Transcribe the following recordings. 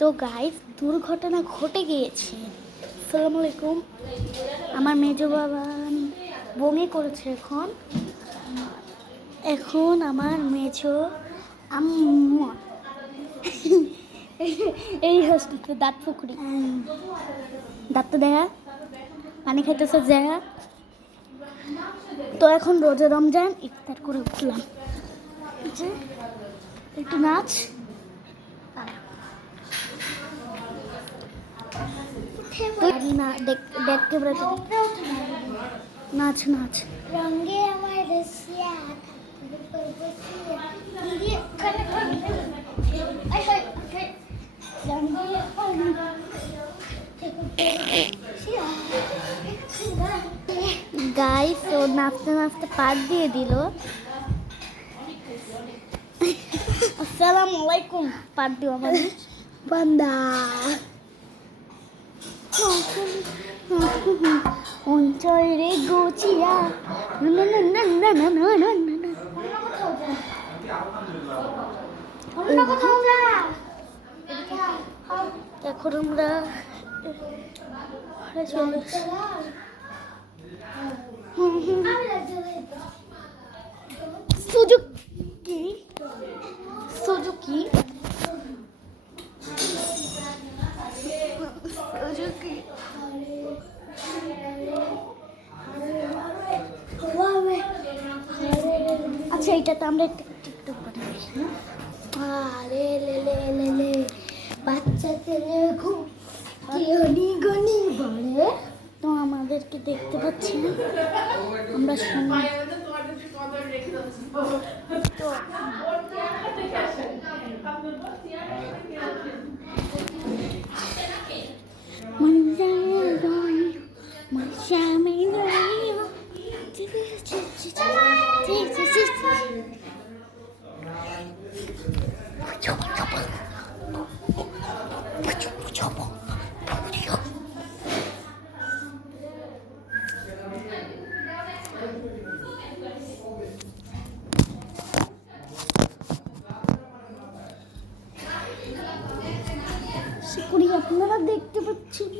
তো গাইস, দুর্ঘটনা ঘটে গিয়েছে। আসসালামু আলাইকুম। আমার মেজো বাবা বমি করেছে। এখন আমার মেজো আম্মু এই হচ্ছে দাঁত পুকুরি, দাঁত তো দেখা, পানি খাইতেছে জায়গা। তো এখন রোজা রমজান ইফতার করে উঠলাম। একটু নাচ, দেখতে নাচ নাচ রঙে আমার রসিয়া গাইস ও নাচতে নাচতে পার দিয়ে দিল। আসসালামু আলাইকুম। পার দিও আমাদের বান্দা অঞ্চলে গোচিয়া এখন আমরা সুজুকি সুজুকি সুজুকি আচ্ছা, এইটাতে আমরা টিকটক বানাই। আরে লে লে লে লে বাচ্চা ছেলে খুব গনি গনি বলে। তো আমাদেরকে দেখতে পাচ্ছি না, আমরা শুনি। তো শিকুড়ি আপনারা দেখতে পাচ্ছেন।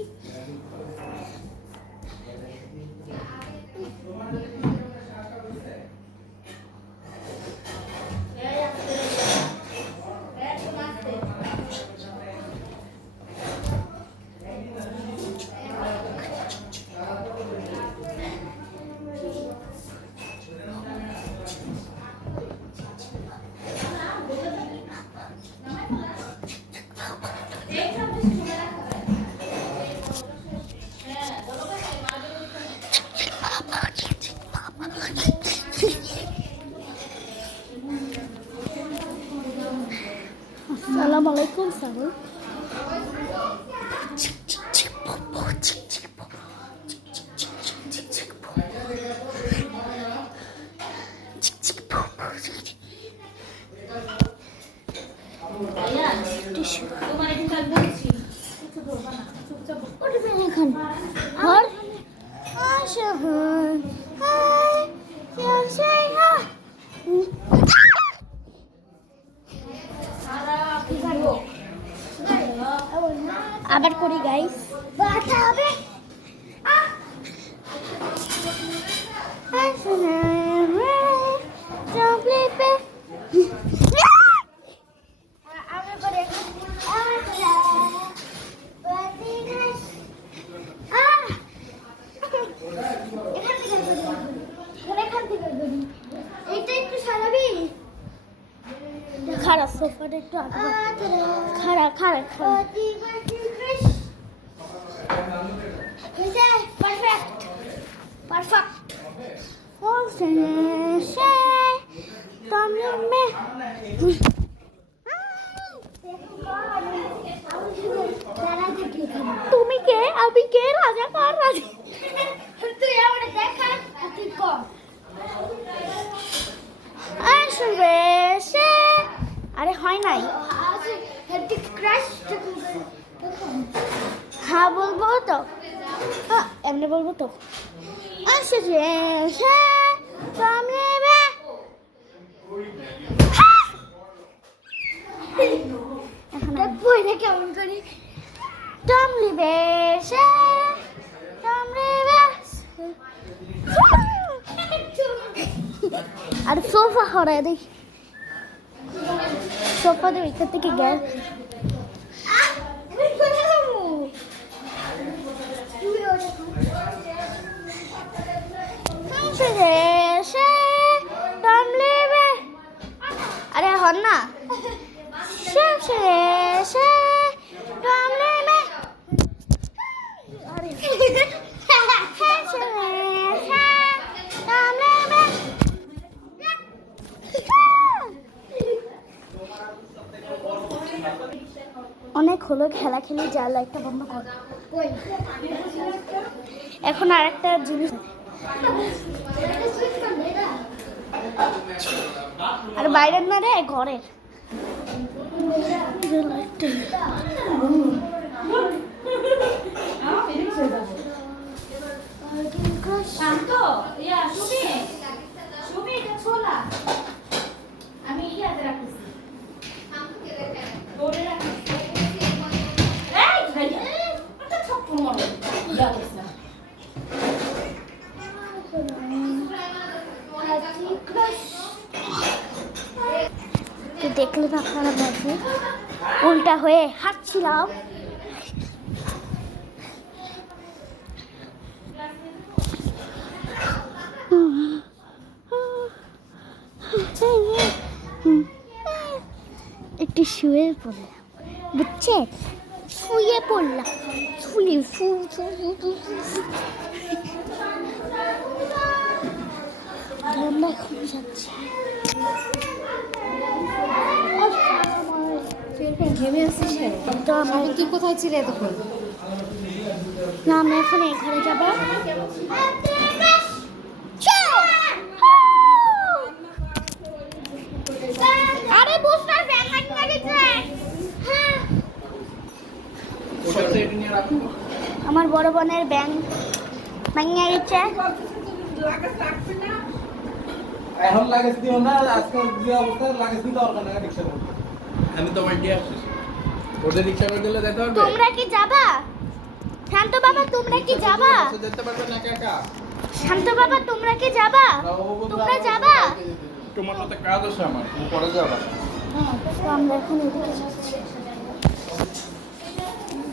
আসসালামু আলাইকুম স্যার। আবার করি গাইস, বাতা হবে খারাপ সোফাটা একটু খারাপ খারাপ খারাপ। পারফেক্ট পারফেক্ট তুমি কে? আমি কে? রাজা কার রাজা? তুই আমার দেখা তুই কর আসবে সে। আরে হয় নাই। হ্যাঁ বলবো তো, এমনি বলবো তো। আসবে সে সামনে এখন কেমন করি টামলি বেশে টামলি বেশে আর সোফা হরাই দেখ সোফা দিয়ে এখান থেকে গ্যাস আরে হন না অনেক হলো খেলা খেলি যা লাইটটা বন্ধ কর এখন আর একটা জিনিস আর বাইরের না রে ঘরের যে লাইটটা তো দেখলেন আপনারা দেখে উল্টা হয়ে হাঁটছিলাম একটু শুয়ে পড়লাম বুঝছেন শুয়ে পড়লাম শুয়ে আমরা এখন যাচ্ছি ঘেমে আসছিস তুই কোথায় ছিলে এতক্ষণ না আমরা এখন এই ঘরে যাবো আরে বুঝতে আমার বড় বোনের ব্যাংক ভেঙে গেছে এখন লাগেজ দিও না আজকে যে অবস্থা লাগেজ দিতে দরকার না রিকশা করতে আমি তো মাইন্ডে আসছি ওদের রিকশা করে দিলে যেতে পারবে তোমরা কি যাবা শান্ত বাবা তোমরা কি যাবা যেতে পারবে না একা শান্ত বাবা তোমরা কি যাবা তোমরা যাবা তোমার সাথে কাজ আছে আমার তুমি পরে যাবা তো আমরা এখন এদিকে যাচ্ছি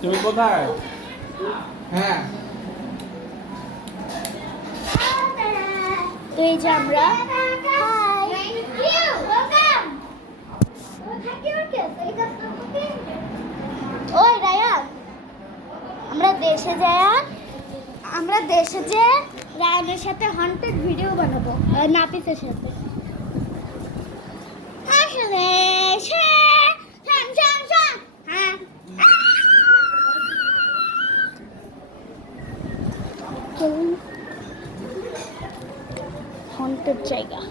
তুমি কোথায় হ্যাঁ তো এই যে আমরা ওই রায়ান আমরা দেশে যে রায়ানের সাথে হন্টেড ভিডিও বানাবো নাপিতের সাথে আসলে হ্যাঁ হন্টেড জায়গা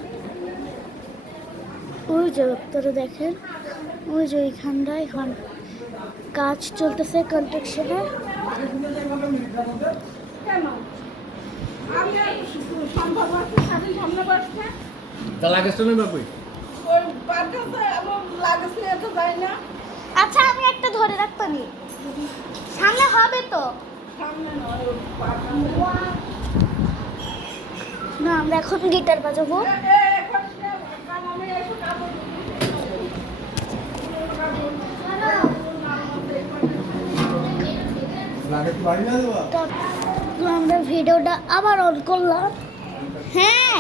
ওই যে আপনারা দেখেন ওই যে ওইখানটায় এখন কাজ চলতেছে কনস্ট্রাকশনে লাগেজটা নেই বাবু আচ্ছা আমি একটা ধরে রাখতানি সামনে হবে তো না আমরা এখন গিটার বাজাবো লাগেজ বাড়ি না দেবা তো আমরা ভিডিওটা আবার অন করলাম হ্যাঁ